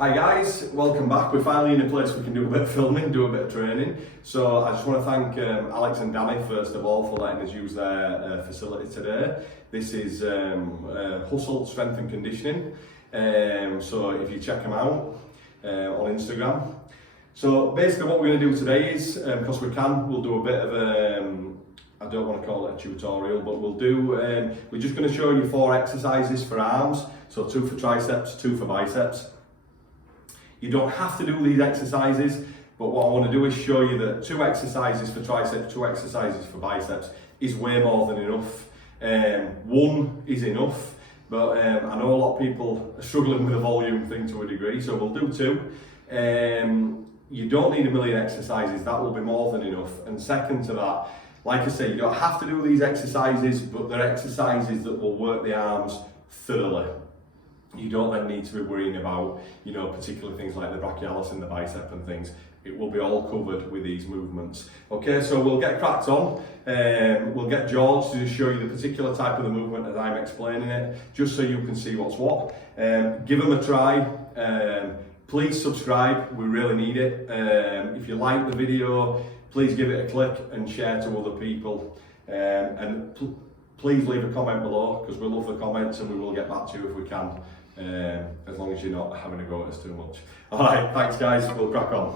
Hi guys, welcome back. We're finally in a place we can do a bit of filming, do a bit of training. So I just want to thank Alex and Danny first of all for letting us use their facility today. This is Hustle Strength and Conditioning. So if you check them out on Instagram. So basically what we're going to do today is, because we'll do a bit of I don't want to call it a tutorial, but we're just going to show you 4 exercises for arms. So 2 for triceps, 2 for biceps. You don't have to do these exercises, but what I want to do is show you that 2 exercises for triceps, 2 exercises for biceps is way more than enough. 1 is enough, but I know a lot of people are struggling with the volume thing to a degree, so we'll do 2. You don't need a million exercises, that will be more than enough. And second to that, like I say, you don't have to do these exercises, but they're exercises that will work the arms thoroughly. You don't then need to be worrying about, particular things like the brachialis and the bicep and things. It will be all covered with these movements. Okay, so we'll get cracked on. We'll get George to just show you the particular type of the movement as I'm explaining it, just so you can see what's what. Give them a try. Please subscribe, we really need it. If you like the video, please give it a click and share to other people. Please leave a comment below, because we love the comments and we will get back to you if we can. As long as you're not having a go at us too much. Alright, thanks guys, we'll crack on.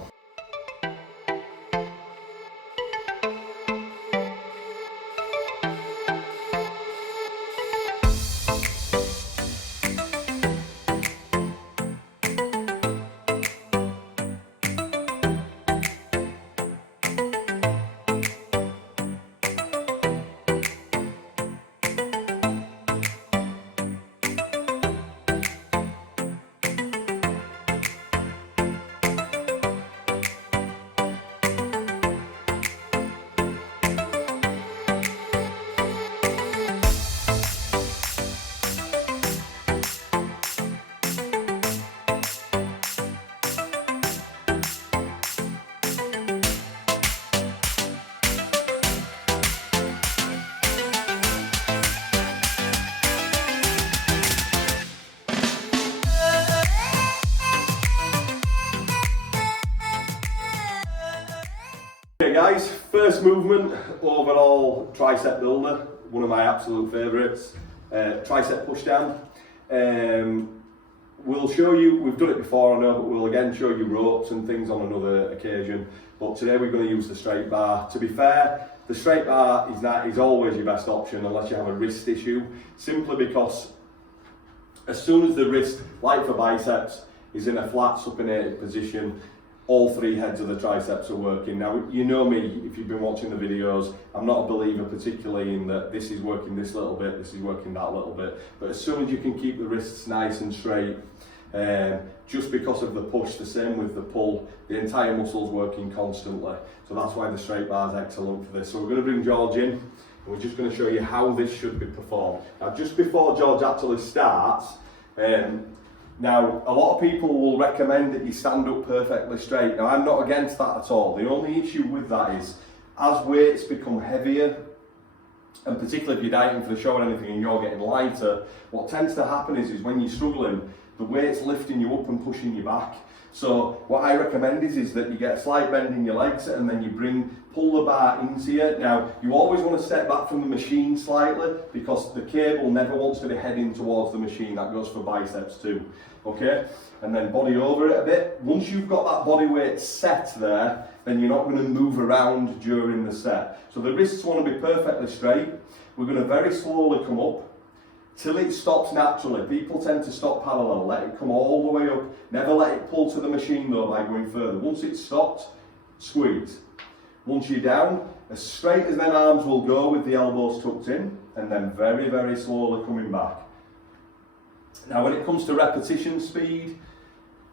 Okay guys, first movement, overall tricep builder, one of my absolute favourites, tricep push down. We'll show you, we've done it before I know, but we'll again show you ropes and things on another occasion. But today we're going to use the straight bar. To be fair, the straight bar is always your best option unless you have a wrist issue, simply because as soon as the wrist, like for biceps, is in a flat supinated position, all 3 heads of the triceps are working. Now, you know me, if you've been watching the videos, I'm not a believer particularly in that this is working this little bit, this is working that little bit. But as soon as you can keep the wrists nice and straight, just because of the push, the same with the pull, the entire muscle's working constantly. So that's why the straight bar is excellent for this. So we're going to bring George in, and we're just going to show you how this should be performed. Now, just before George actually starts, now, a lot of people will recommend that you stand up perfectly straight. Now, I'm not against that at all. The only issue with that is, as weights become heavier, and particularly if you're dieting for the show or anything and you're getting lighter, what tends to happen is when you're struggling, the weight's lifting you up and pushing you back. So what I recommend is that you get a slight bend in your legs and then you pull the bar into you. Now, you always want to step back from the machine slightly, because the cable never wants to be heading towards the machine. That goes for biceps too, okay? And then body over it a bit. Once you've got that body weight set there, then you're not going to move around during the set. So the wrists want to be perfectly straight. We're going to very slowly come up till it stops naturally. People tend to stop parallel, let it come all the way up. Never let it pull to the machine though by going further. Once it's stopped, squeeze. Once you're down, as straight as them arms will go with the elbows tucked in, and then very, very slowly coming back. Now when it comes to repetition speed,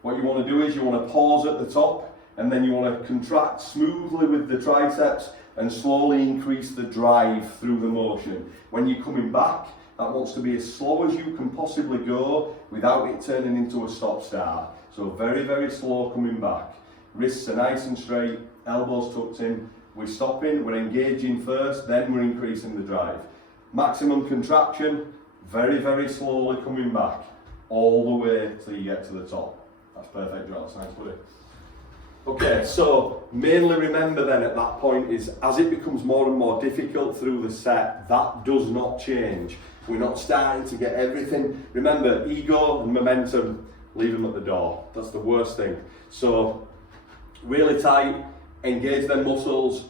what you want to do is you want to pause at the top, and then you want to contract smoothly with the triceps and slowly increase the drive through the motion. When you're coming back, that wants to be as slow as you can possibly go without it turning into a stop-start. So very, very slow coming back. Wrists are nice and straight, elbows tucked in. We're stopping, we're engaging first, then we're increasing the drive. Maximum contraction, very, very slowly coming back, all the way till you get to the top. That's perfect, George. Thanks, buddy. Okay, so mainly remember then at that point is as it becomes more and more difficult through the set, that does not change. We're not starting to get everything. Remember, ego and momentum, leave them at the door. That's the worst thing. So really tight, engage them muscles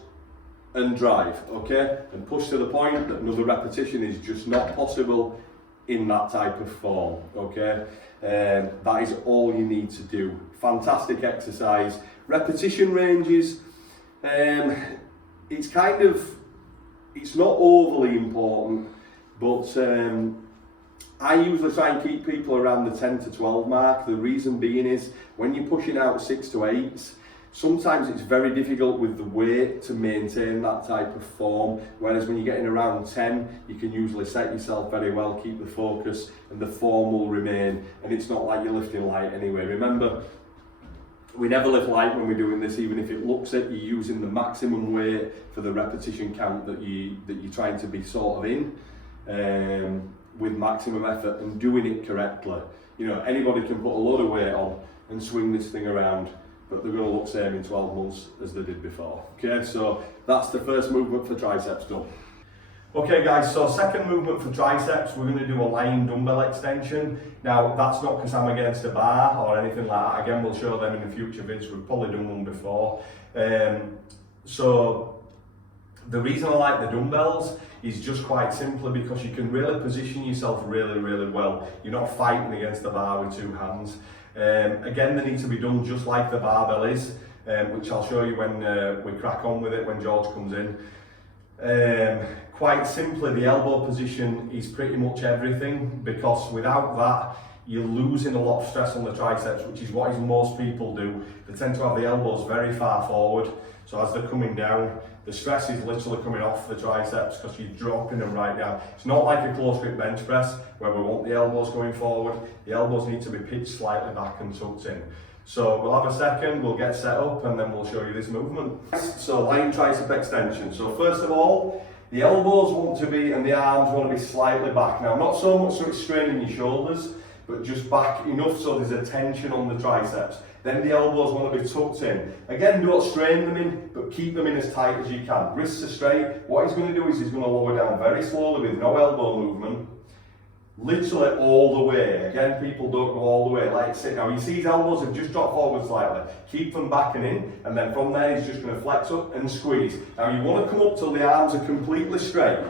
and drive, okay? And push to the point that another repetition is just not possible in that type of form, okay? That is all you need to do. Fantastic exercise. Repetition ranges, it's not overly important, but I usually try and keep people around the 10 to 12 mark. The reason being is when you're pushing out 6 to 8s, sometimes it's very difficult with the weight to maintain that type of form, whereas when you're getting around 10, you can usually set yourself very well, keep the focus, and the form will remain, and it's not like you're lifting light anyway. Remember, we never lift light when we're doing this, even if it looks like you're using the maximum weight for the repetition count that you're trying to be sort of in, with maximum effort and doing it correctly. You know, anybody can put a lot of weight on and swing this thing around, but they're going to look same in 12 months as they did before. Okay, so that's the first movement for triceps done. Okay guys, so second movement for triceps, we're going to do a lying dumbbell extension. Now that's not because I'm against a bar or anything like that. Again, we'll show them in the future vids. We've probably done one before. So the reason I like the dumbbells is just quite simply because you can really position yourself really, really well. You're not fighting against the bar with two hands. Again, they need to be done just like the barbell is, which I'll show you when we crack on with it, when George comes in. Quite simply, the elbow position is pretty much everything, because without that, you're losing a lot of stress on the triceps, which is what most people do. They tend to have the elbows very far forward, so as they're coming down, the stress is literally coming off the triceps because you're dropping them right down. It's not like a close grip bench press where we want the elbows going forward. The elbows need to be pitched slightly back and tucked in. So we'll have a second, we'll get set up, and then we'll show you this movement. So lying tricep extension. So first of all, the elbows want to be, and the arms want to be slightly back. Now, not so much so it's straining your shoulders, but just back enough so there's a tension on the triceps. Then the elbows want to be tucked in. Again, don't strain them in, but keep them in as tight as you can. Wrists are straight. What he's going to do is he's going to lower down very slowly with no elbow movement. Literally all the way. Again, people don't go all the way. Like sit now. You see his elbows have just dropped forward slightly. Keep them back and in, and then from there he's just going to flex up and squeeze. Now you want to come up till the arms are completely straight.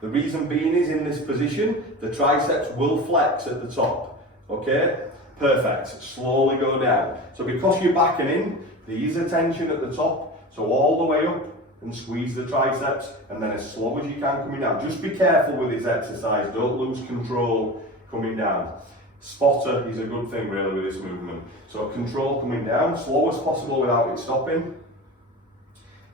The reason being is in this position, the triceps will flex at the top. Okay? Perfect. Slowly go down. So because you're backing in, there is a tension at the top. So all the way up and squeeze the triceps, and then as slow as you can coming down. Just be careful with this exercise. Don't lose control coming down. Spotter is a good thing really with this movement. So control coming down, slow as possible without it stopping.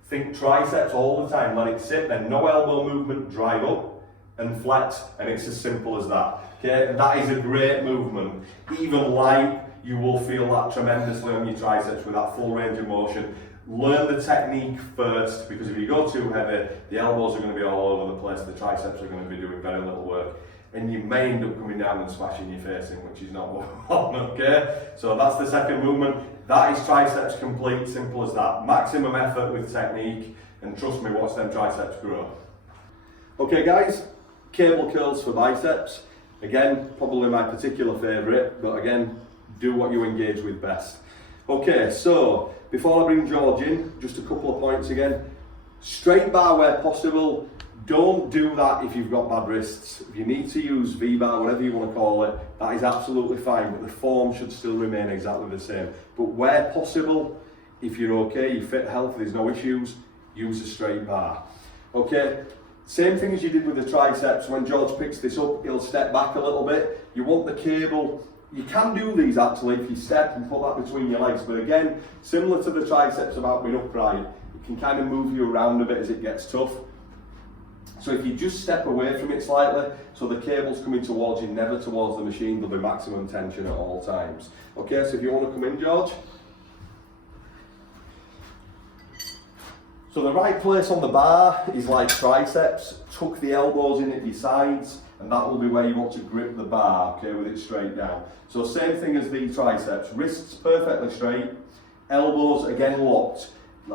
Think triceps all the time. Let it sit, then no elbow movement, drive up and flex, and it's as simple as that. Okay, and that is a great movement. Even light, you will feel that tremendously on your triceps with that full range of motion. Learn the technique first, because if you go too heavy, the elbows are going to be all over the place, the triceps are going to be doing very little work, and you may end up coming down and smashing your face in, which is not what we want, okay? So that's the second movement. That is triceps complete, simple as that. Maximum effort with technique, and trust me, watch them triceps grow. Okay guys, cable curls for biceps. Again, probably my particular favourite, but again, do what you engage with best. Okay, so before I bring George in, just a couple of points again. Straight bar where possible. Don't do that if you've got bad wrists. If you need to use V-bar, whatever you want to call it, that is absolutely fine, but the form should still remain exactly the same. But where possible, if you're okay, you're fit, healthy, there's no issues, use a straight bar. Okay, same thing as you did with the triceps. When George picks this up, he'll step back a little bit. You want the cable. You can do these actually if you step and put that between your legs, but again, similar to the triceps about being upright, it can kind of move you around a bit as it gets tough. So if you just step away from it slightly, so the cable's coming towards you, never towards the machine, there'll be maximum tension at all times. Okay, so if you want to come in, George. So the right place on the bar is like triceps. Tuck the elbows in at your sides. and that will be where you want to grip the bar, okay, with it straight down. So same thing as the triceps, wrists perfectly straight, elbows again locked.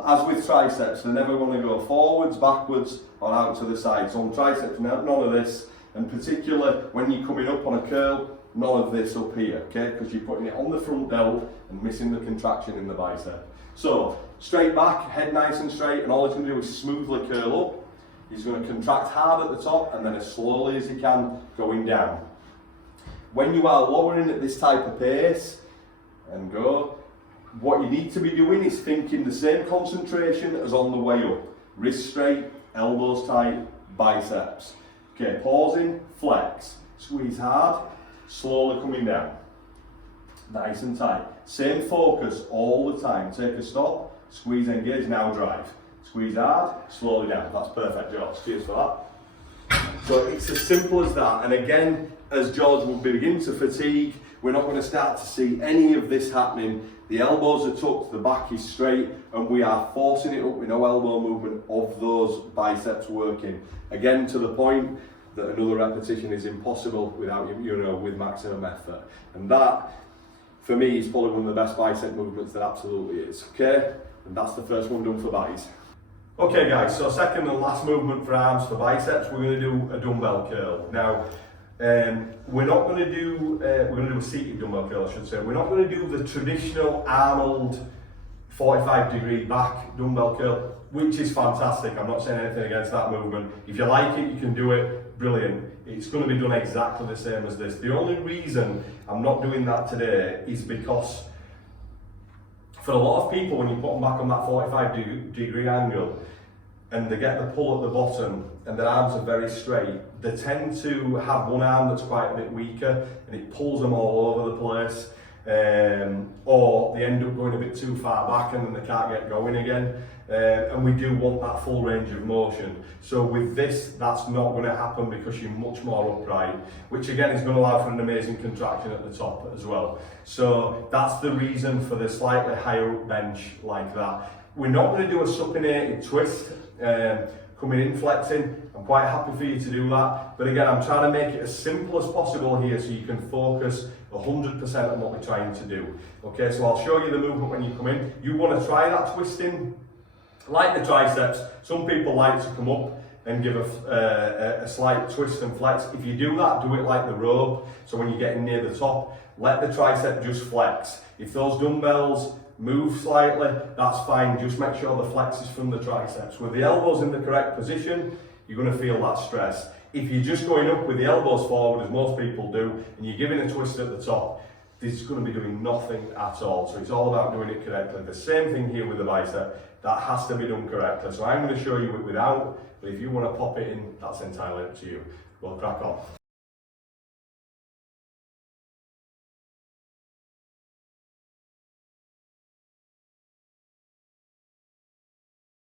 As with triceps, they never want to go forwards, backwards, or out to the side. So on triceps, none of this, and particularly when you're coming up on a curl, none of this up here, okay? Because you're putting it on the front delt and missing the contraction in the bicep. So, straight back, head nice and straight, and all he's going to do is smoothly curl up. He's going to contract hard at the top, and then as slowly as he can, going down. When you are lowering at this type of pace, and go, what you need to be doing is thinking the same concentration as on the way up. Wrist straight, elbows tight, biceps. Okay, pausing, flex, squeeze hard, slowly coming down. Nice and tight. Same focus all the time. Take a stop, squeeze, engage, now drive. Squeeze hard, slowly down. That's perfect, George. Cheers for that. So it's as simple as that. And again, as George will begin to fatigue, we're not going to start to see any of this happening. The elbows are tucked, the back is straight, and we are forcing it up with no elbow movement of those biceps working. Again, to the point that another repetition is impossible without, with maximum effort. And that, for me, is probably one of the best bicep movements there absolutely is, okay? And that's the first one done for biceps. Okay guys, so second and last movement for arms for biceps, we're going to do a dumbbell curl. Now, we're not going to do, we're going to do a seated dumbbell curl, I should say. We're not going to do the traditional Arnold 45-degree back dumbbell curl, which is fantastic. I'm not saying anything against that movement. If you like it, you can do it, brilliant. It's going to be done exactly the same as this. The only reason I'm not doing that today is because for a lot of people, when you put them back on that 45-degree angle, and they get the pull at the bottom and their arms are very straight, they tend to have one arm that's quite a bit weaker and it pulls them all over the place, or they end up going a bit too far back and then they can't get going again. And we do want that full range of motion. So with this, that's not going to happen because you're much more upright, which again is going to allow for an amazing contraction at the top as well. So that's the reason for the slightly higher up bench like that. We're not going to do a supinated twist, coming in flexing. I'm quite happy for you to do that. But again, I'm trying to make it as simple as possible here so you can focus 100% on what we're trying to do. Okay, so I'll show you the movement when you come in. You want to try that twisting. Like the triceps, some people like to come up and give a slight twist and flex. If you do that, do it like the rope. So when you're getting near the top, let the tricep just flex. If those dumbbells move slightly, that's fine. Just make sure the flex is from the triceps. With the elbows in the correct position, you're going to feel that stress. If you're just going up with the elbows forward, as most people do, and you're giving a twist at the top, this is going to be doing nothing at all. So it's all about doing it correctly. The same thing here with the bicep. That has to be done correctly. So I'm going to show you it without, but if you want to pop it in, that's entirely up to you. We'll crack on.